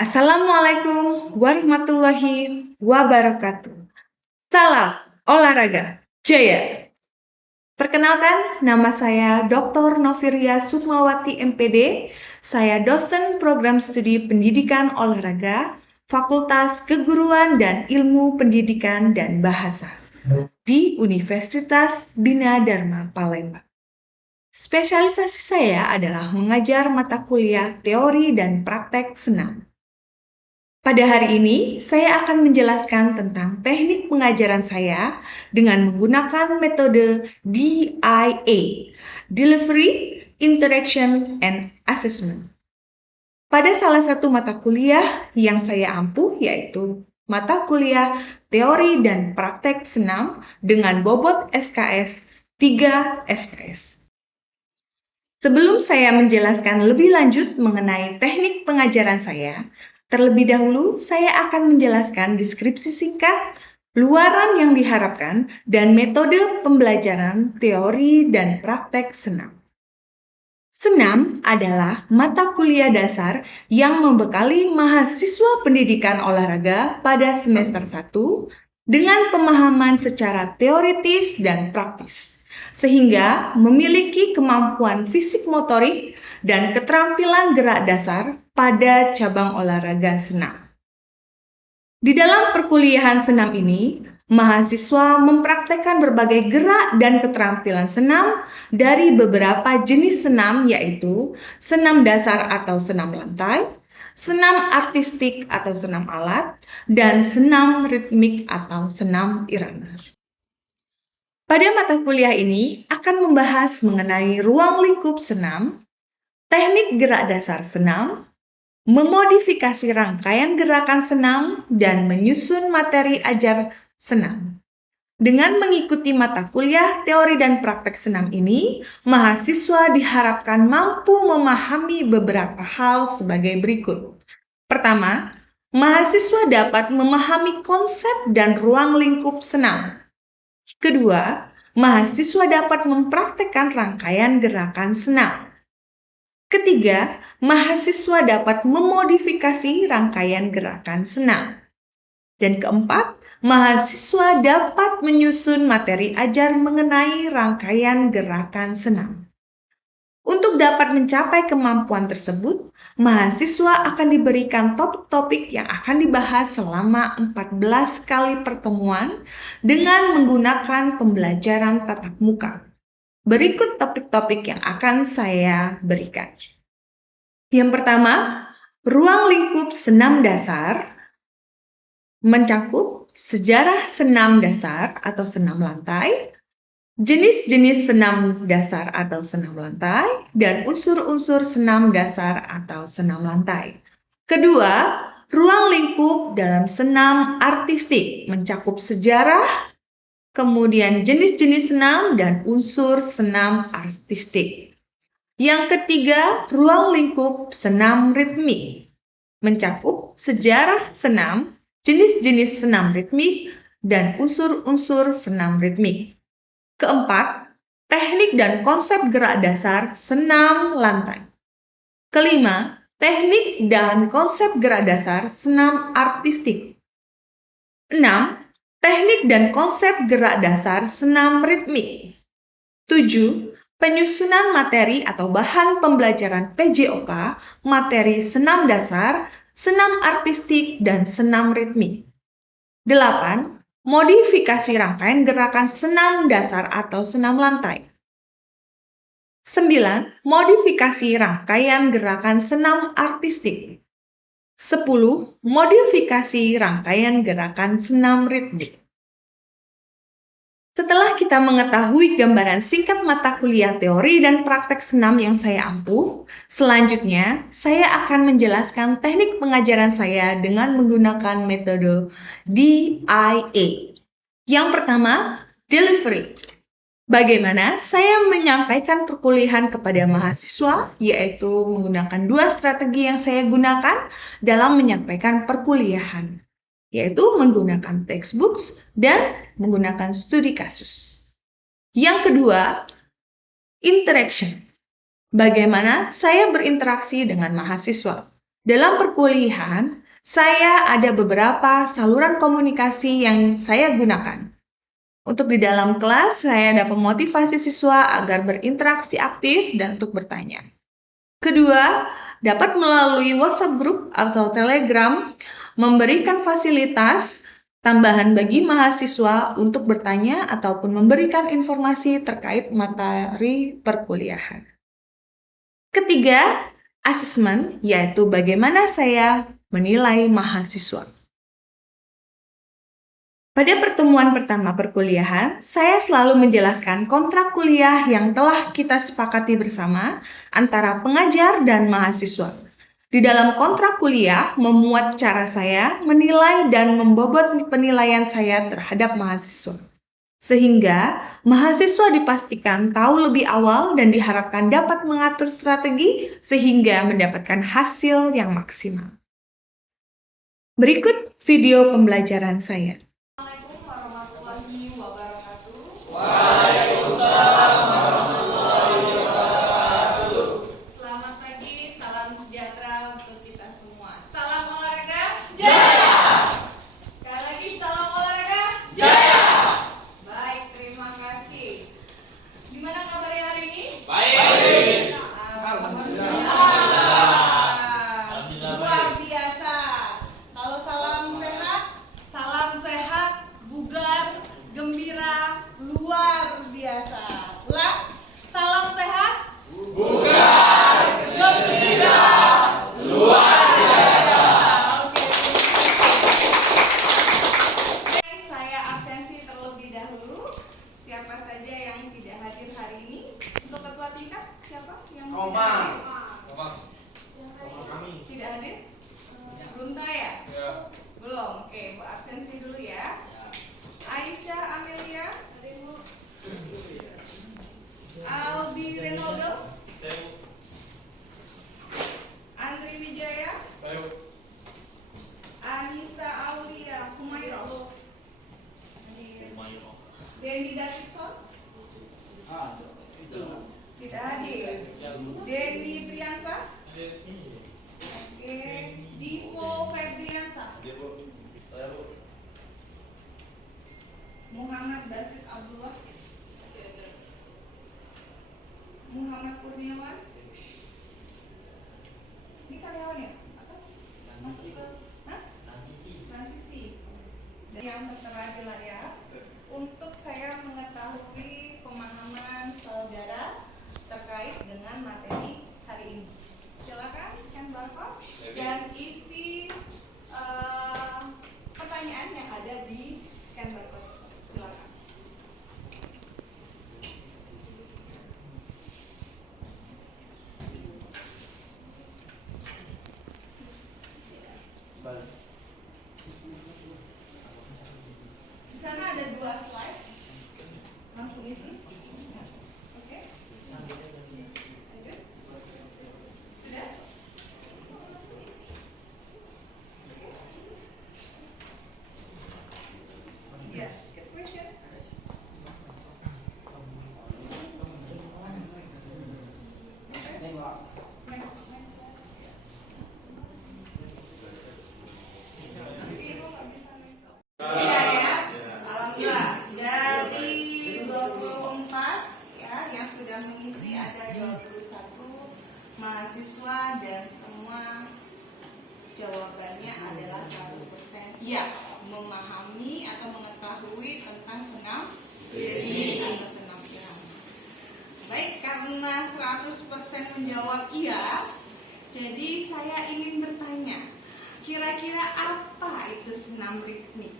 Assalamualaikum warahmatullahi wabarakatuh. Salam olahraga jaya. Perkenalkan, nama saya Dr. Noviria Sukmawati MPD. Saya dosen program studi pendidikan olahraga, Fakultas Keguruan dan Ilmu Pendidikan dan Bahasa di Universitas Bina Dharma Palembang. Spesialisasi saya adalah mengajar mata kuliah teori dan praktek senam. Pada hari ini, saya akan menjelaskan tentang teknik pengajaran saya dengan menggunakan metode DIA, Delivery, Interaction, and Assessment. Pada salah satu mata kuliah yang saya ampuh, yaitu mata kuliah Teori dan Praktek Senam dengan bobot SKS 3 SKS. Sebelum saya menjelaskan lebih lanjut mengenai teknik pengajaran saya, terlebih dahulu, saya akan menjelaskan deskripsi singkat, luaran yang diharapkan, dan metode pembelajaran teori dan praktek senam. Senam adalah mata kuliah dasar yang membekali mahasiswa pendidikan olahraga pada semester 1 dengan pemahaman secara teoritis dan praktis, sehingga memiliki kemampuan fisik motorik dan keterampilan gerak dasar pada cabang olahraga senam. Di dalam perkuliahan senam ini, mahasiswa mempraktekkan berbagai gerak dan keterampilan senam dari beberapa jenis senam, yaitu senam dasar atau senam lantai, senam artistik atau senam alat, dan senam ritmik atau senam irama. Pada mata kuliah ini akan membahas mengenai ruang lingkup senam, teknik gerak dasar senam, memodifikasi rangkaian gerakan senam, dan menyusun materi ajar senam. Dengan mengikuti mata kuliah teori dan praktek senam ini, mahasiswa diharapkan mampu memahami beberapa hal sebagai berikut. Pertama, mahasiswa dapat memahami konsep dan ruang lingkup senam. Kedua, mahasiswa dapat mempraktekkan rangkaian gerakan senam. Ketiga, mahasiswa dapat memodifikasi rangkaian gerakan senam. Dan keempat, mahasiswa dapat menyusun materi ajar mengenai rangkaian gerakan senam. Untuk dapat mencapai kemampuan tersebut, mahasiswa akan diberikan topik-topik yang akan dibahas selama 14 kali pertemuan dengan menggunakan pembelajaran tatap muka. Berikut topik-topik yang akan saya berikan. Yang pertama, ruang lingkup senam dasar mencakup sejarah senam dasar atau senam lantai, jenis-jenis senam dasar atau senam lantai, dan unsur-unsur senam dasar atau senam lantai. Kedua, ruang lingkup dalam senam artistik mencakup sejarah, kemudian jenis-jenis senam, dan unsur senam artistik. Yang ketiga, ruang lingkup senam ritmik mencakup sejarah senam, jenis-jenis senam ritmik, dan unsur-unsur senam ritmik. Keempat, teknik dan konsep gerak dasar senam lantai. Kelima, teknik dan konsep gerak dasar senam artistik. 6. Teknik dan konsep gerak dasar senam ritmik. 7. Penyusunan materi atau bahan pembelajaran PJOK, materi senam dasar, senam artistik, dan senam ritmik. 8. Modifikasi rangkaian gerakan senam dasar atau senam lantai. 9. Modifikasi rangkaian gerakan senam artistik. 10. Modifikasi rangkaian gerakan senam ritmik. Setelah kita mengetahui gambaran singkat mata kuliah teori dan praktek senam yang saya ampuh, selanjutnya saya akan menjelaskan teknik pengajaran saya dengan menggunakan metode DIA. Yang pertama, delivery. Bagaimana saya menyampaikan perkuliahan kepada mahasiswa, yaitu menggunakan dua strategi yang saya gunakan dalam menyampaikan perkuliahan, yaitu menggunakan textbooks dan menggunakan studi kasus. Yang kedua, interaction. Bagaimana saya berinteraksi dengan mahasiswa. Dalam perkuliahan, saya ada beberapa saluran komunikasi yang saya gunakan. Untuk di dalam kelas, saya dapat memotivasi siswa agar berinteraksi aktif dan untuk bertanya. Kedua, dapat melalui WhatsApp group atau Telegram memberikan fasilitas tambahan bagi mahasiswa untuk bertanya ataupun memberikan informasi terkait materi perkuliahan. Ketiga, asesmen, yaitu bagaimana saya menilai mahasiswa. Pada pertemuan pertama perkuliahan, saya selalu menjelaskan kontrak kuliah yang telah kita sepakati bersama antara pengajar dan mahasiswa. Di dalam kontrak kuliah, memuat cara saya menilai dan membobot penilaian saya terhadap mahasiswa. Sehingga mahasiswa dipastikan tahu lebih awal dan diharapkan dapat mengatur strategi sehingga mendapatkan hasil yang maksimal. Berikut video pembelajaran saya. Assalamualaikum warahmatullahi wabarakatuh. Waalaikumsalam warahmatullahi wabarakatuh. Selamat pagi, salam sejahtera untuk kita semua. Salam olahraga Jaya! Sekali lagi salam olahraga Jaya! Baik, terima kasih. Gimana kabarnya hari ini? Baik. Alhamdulillah. Alhamdulillah Luar baik. biasa. Kalau salam sehat, bugar, gembira, luar biasa. Ulang. Salam sehat, Bukan gembira, luar biasa. Oke. Saya absensi terlebih dahulu. Siapa saja yang tidak hadir hari ini? Untuk ketua tingkat siapa yang tidak Komang. hadir? Kami. Tidak hadir? Gunta ya? Belum. Oke, Bu absensi dulu ya. Aisyah Amelia, Aldi Renaldo, Andri Wijaya, Anissa Aulia Humayro, Denny Davidson, tidak hadir. Denny Triansa, oke. Divo Febriansa, Muhammad Basit Abdullah, Muhammad Kurniawan. Ini karyawan ya? Apa? Masuk ke transisi. Dan yang tertera di layar, untuk saya mengetahui pemahaman saudara terkait dengan materi hari ini. Silakan scan barcode dan isi pertanyaan yang ada di scan barcode. Silakan. Di sana ada 2 slide. Langsung isi. Oke. Lanjut. Sudah? Ya, skip question. Next. Iya ya, alhamdulillah. Dari 24 ya yang sudah mengisi ada 21 mahasiswa dan semua jawabannya adalah 100% iya, memahami atau mengetahui tentang senam ini atau senam irama. Baik, karena 100% menjawab iya, jadi saya ingin bertanya, kira-kira apa itu senam ritmik?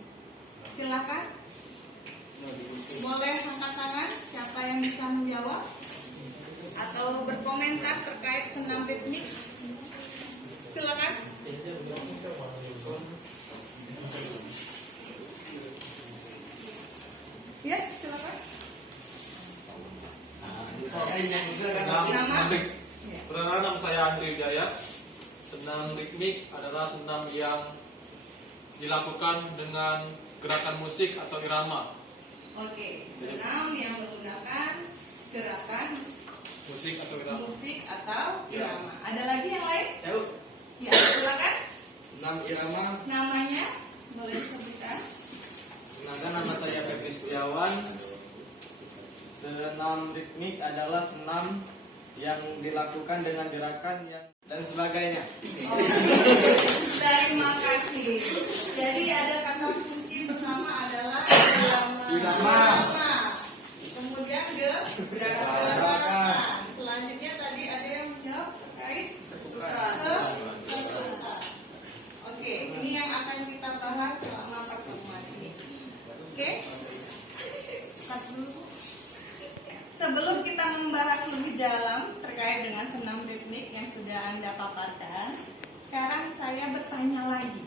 Silakan. Boleh angkat tangan siapa yang bisa menjawab atau berkomentar terkait senam ritmik. Silakan. Ya, silakan. Nama? Ya. Perkenalkan, saya Andri Wijaya. Senam ritmik adalah senam yang dilakukan dengan gerakan musik atau irama. Oke, senam yang menggunakan gerakan Musik atau irama. musik atau irama. Ada lagi yang lain? Ya, silakan. Senam irama. Namanya boleh disebutkan. Kenalkan, nama saya Febri Setiawan. Senam ritmik adalah senam yang dilakukan dengan gerakan yang dan sebagainya. Terima kasih. Jadi ada kata kunci pertama adalah irama. Kemudian gerakan. Selanjutnya tadi ada yang menjawab terkait ketukan. Oke, ini yang akan kita bahas selama pertemuan ini. Oke? Cut dulu. Sebelum kita membahas lebih dalam terkait dengan senam ritmik yang sudah Anda paparkan, sekarang saya bertanya lagi.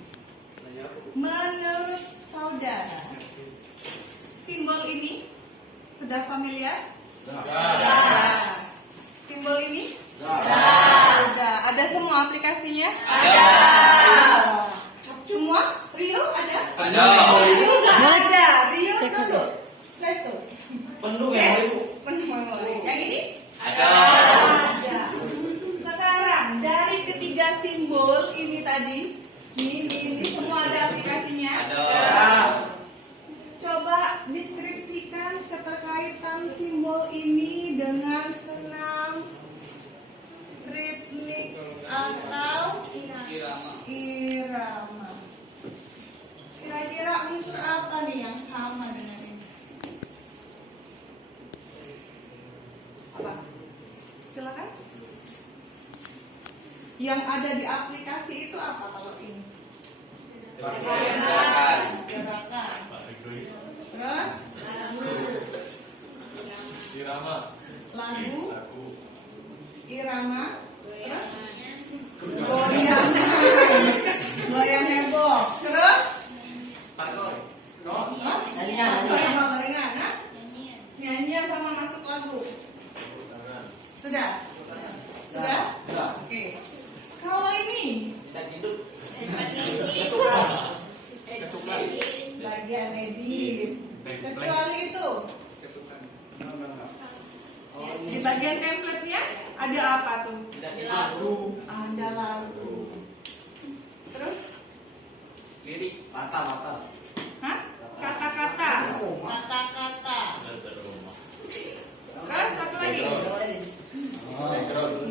Menurut saudara, simbol ini sudah familiar? Sudah. Simbol ini? Sudah. Ada semua aplikasinya? Ada. Semua? Rio ada? Ada. Rio nggak ada. Rio dulu. Play Store. Penuh Oke? ya, Ibu. Penuh memori. Yang ini? Ada. Ada. Sekarang dari ketiga simbol ini tadi, ini semua ada aplikasinya? Ada. Coba deskripsikan keterkaitan simbol ini dengan senam ritmik atau irama. Kira-kira unsur apa nih yang sama dengan ini? Apa? Silakan. Yang ada di aplikasi itu apa kalau ini? Gerakan. Terus? Irama. Lagu. Irama. Terus? Goyang. Goyang heboh. Terus? Tanoi. Hah? Goyang. Nah? Nyanyian sama masuk lagu. Sudah? Sudah? Oke. Kalau ini bagian edit. Kecuali itu. Di bagian template-nya ada apa tuh? Ada lagu. Terus? Lirik, mata. Hah? Kata-kata. Kata-kata. Terus apa lagi?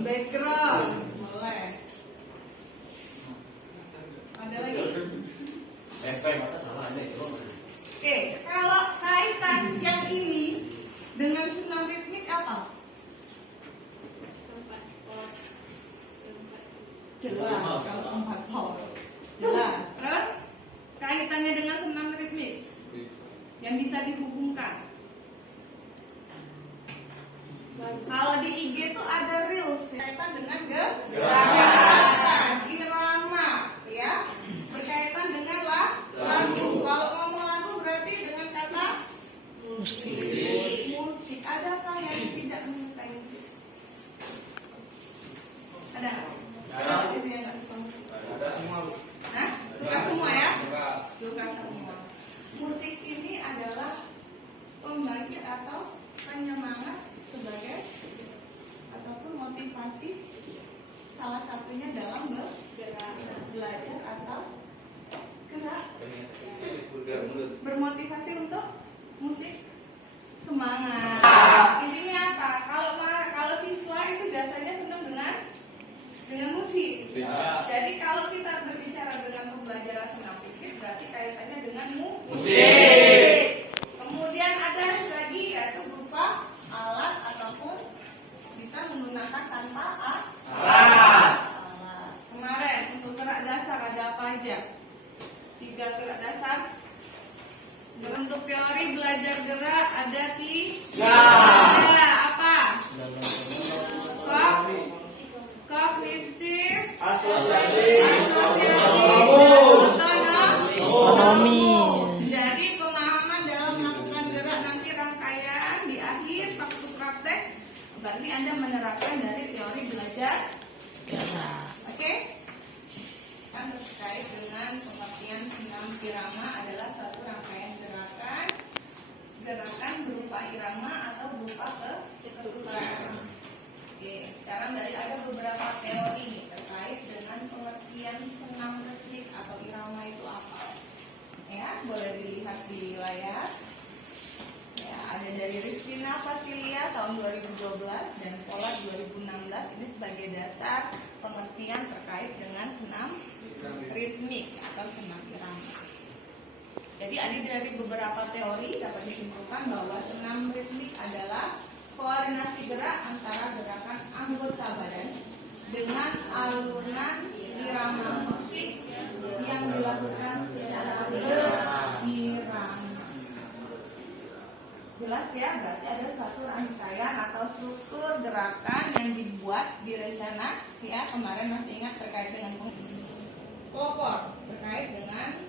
Background. Boleh. Ada lagi? Oke, kalau kaitan yang ini dengan senam ritmik apa? Jelas, kalau tempat pause. Jelas. Terus kaitannya dengan senam ritmik yang bisa dihubungkan. Kalau di IG tuh ada reels kaitan dengan gerakan, irama, ya, berkaitan dengan lagu. Kalau ngomong lagu berarti dengan kata musik. Adakah yang tidak menyukai musik? Ada nggak? Ada di sini yang nggak suka musik? Ada semua. Nah, suka semua ya? Suka semua. Musik ini adalah pembangkit atau penyemangat sebagai ataupun motivasi, salah satunya dalam belajar atau gerak, bermotivasi untuk musik, semangat. Intinya apa? Kalau siswa itu biasanya senang dengan musik. Jadi kalau kita berbicara dengan pembelajaran senam musik berarti kaitannya dengan musik. Kemudian ada lagi yaitu berupa alat ataupun bisa menggunakan tanpa alat. Kemarin untuk gerak dasar ada apa aja? 3 gerak dasar. Untuk teori belajar gerak ada 3. Ada apa? Kognitif, Otonomis. Jadi pemahaman dalam melakukan gerak nanti rangkaian di akhir waktu praktek berarti Anda menerapkan dari teori belajar Gerak. Oke? Kan terkait dengan pengertian senam irama adalah suatu rangkaian gerakan berupa irama atau berupa ketukan. Oke, sekarang dari ada beberapa teori nih terkait dengan pengertian pengertian senam ritmik atau irama itu apa? Ya, boleh dilihat di layar. Ya, ada dari Ristina Fasilia tahun 2012 dan Polat 2016 ini sebagai dasar pengertian terkait dengan senam ritmik atau senam irama. Jadi dari beberapa teori dapat disimpulkan bahwa senam ritmik adalah koordinasi gerak antara gerakan anggota badan dengan alunan irama musik yang dilakukan secara berirama. Jelas ya, berarti ada suatu rangkaian atau struktur gerakan yang dibuat di rencana ya, kemarin masih ingat terkait dengan pelopor terkait dengan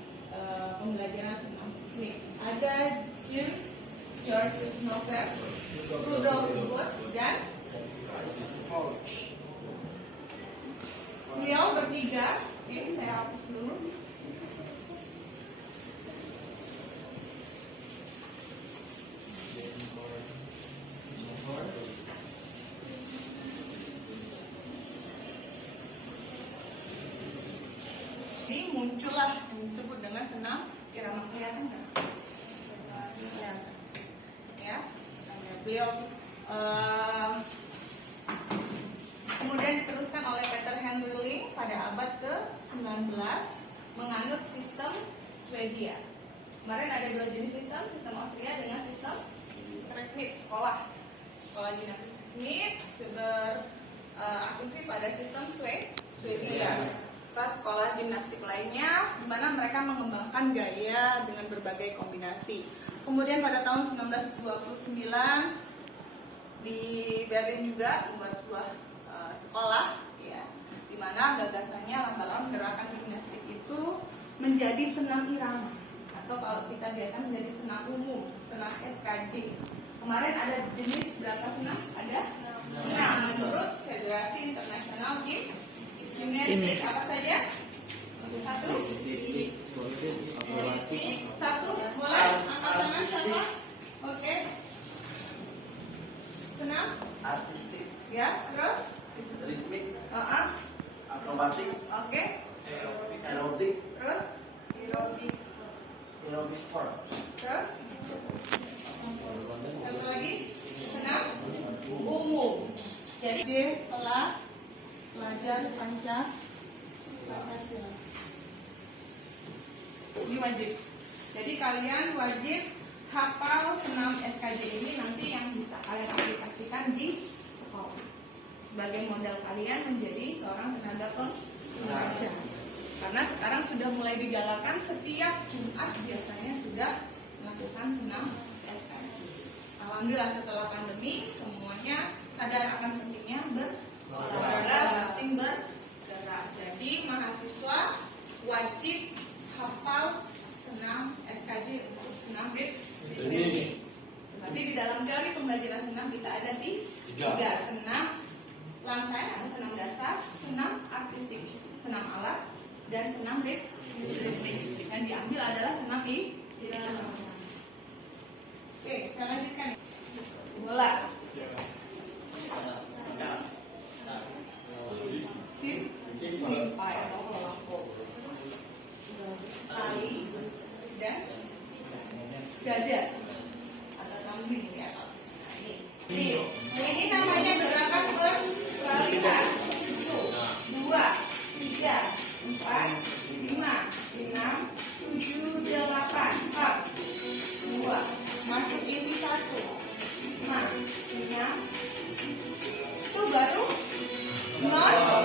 pembelajaran senam ritmik. Ada Jim George Nover, Rudolf Wood, dan beliau bertiga. Oke, saya hapus dulu. Ini muncullah yang disebut dengan senam irama. Kelihatan nggak? Kelihatan. Ya, beliau kemudian diteruskan oleh Peter Henry pada abad ke-19 menganut sistem Swedia. Kemarin ada dua jenis sistem Austria dengan sistem Regnitz, sekolah dinamis Regnitz berasumsi pada sistem Swedia. Sekolah gimnastik lainnya di mana mereka mengembangkan gaya dengan berbagai kombinasi. Kemudian pada tahun 1929 di Berlin juga membuat sebuah sekolah ya, di mana gagasannya lama-lama gerakan gimnastik itu menjadi senam irama atau kalau kita biasa menjadi senam umum, senam SKJ. Kemarin ada jenis berapa senam? Ada 6 menurut Federasi Internasional Gimnastik. Apa saja? Satu, boleh angkat tangan siapa? Oke. Senam? Artistik, Ya, terus? ritmik, akrobatik, Oke. aerobik, Terus? aerobik sport. Terus? Satu lagi? Senam? Umum. Jadi telah belajar Pancasila. Ini wajib. Jadi kalian wajib hafal senam SKJ ini nanti yang bisa kalian aplikasikan di sekolah sebagai modal kalian menjadi seorang tenaga pengajar. Karena sekarang sudah mulai digalakan setiap Jumat biasanya sudah melakukan senam SKJ. Alhamdulillah setelah pandemi semuanya sadar akan pentingnya berolahraga, penting bergerak. Jadi mahasiswa wajib hafal senam SKJ untuk senam ritmik. Berarti di dalam teori pembelajaran senam kita ada tiga senam lantai, ada senam dasar, senam artistik, senam alat, dan senam ritmik. Yang diambil adalah senam irama. Oke, saya lanjutkan. Bola. Simpai atau kelompok. Tali dan dada atau kambing ya. Ini namanya gerakan berlarian. 2, 3, 4, 5, 6, 7, 8, 2. Masuk ini 1. 5. Itu baru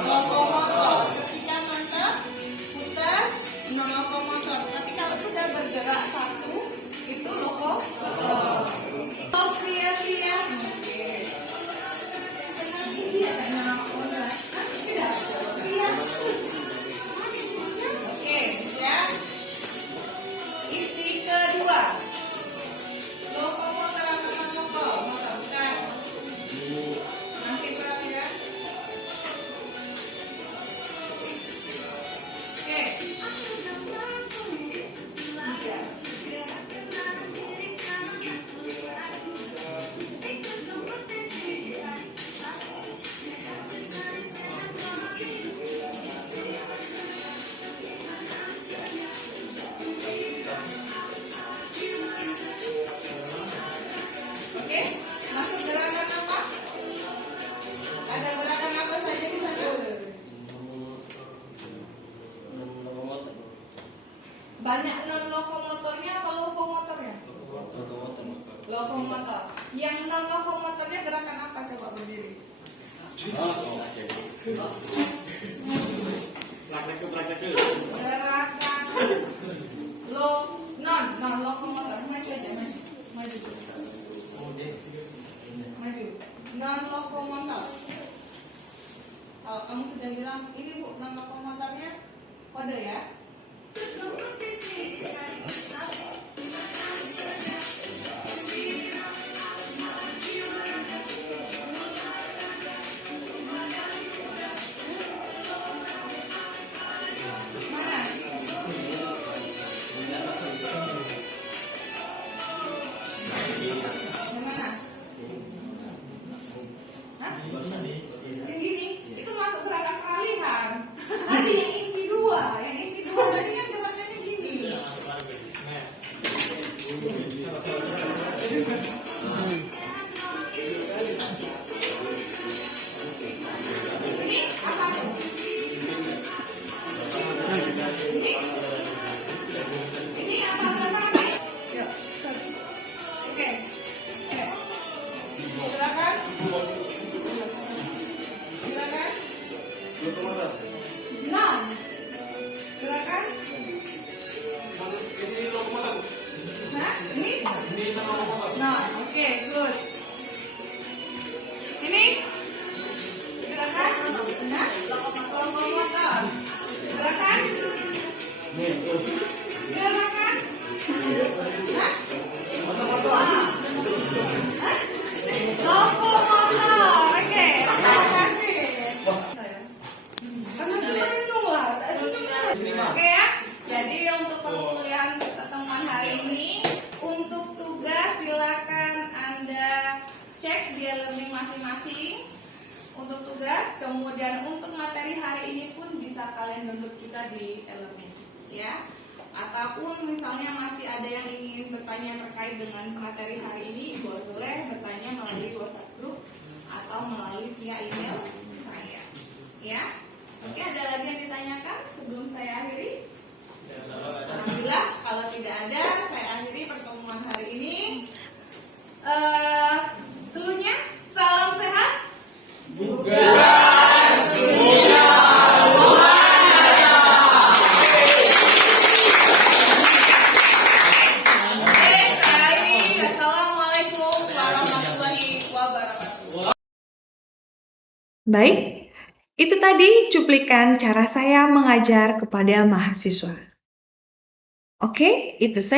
lokomotor. Ketika mantap putar lokomotor. Tapi kalau sudah bergerak 1 itu lokomotor. Pria-pria. Oke, ya. Isi kedua. Lokomotor atau lokomotor. Bukan. Masih perhatian. Oke. 3. Oke, masuk gerakan apa? Ada gerakan apa saja di sana? Banyak non lokomotornya apa lokomotornya? Lokomotor. Yang non lokomotornya gerakan apa? Coba berdiri. Gerakan non lokomotor. Maju aja, maju. Maju. Non lokomotor. Kalau kamu sudah bilang ini Bu non lokomotornya, kode ya. Mana? Yang mana? Hah? Yang gini, itu masuk gerakan peralihan. Tadi yang inti dua tadi kan gerakannya gini. Ini apa tuh? Ini apa gerakannya? Yuk. Oke. Gerakan. Non. Gerakan. Ini lokomotor. Nah, ini Ini lokomotor. non. Oke, good. Ini gerakan. Nah, lokomotor. Gerakan. Gerakan. Hah? Wah. Hah? Lokomotor. Oke, terima kasih. Karena sering nular, oke ya. Jadi untuk perkuliahan pertemuan hari ini, untuk tugas silakan Anda cek di e-learning masing-masing. Untuk tugas, kemudian untuk materi hari ini pun bisa kalian download juga di e-learning, ya. Ataupun misalnya masih ada yang ingin bertanya terkait dengan materi hari ini, boleh bertanya melalui WhatsApp group atau melalui via email saya, ya. Oke, ada lagi yang ditanyakan sebelum saya akhiri? Alhamdulillah, kalau tidak ada, saya akhiri pertemuan hari ini. Dulunya, salam sehat. Oke, saya akhiri. Assalamualaikum warahmatullahi wabarakatuh. Baik, itu tadi cuplikan cara saya mengajar kepada mahasiswa. Oke, itu saja.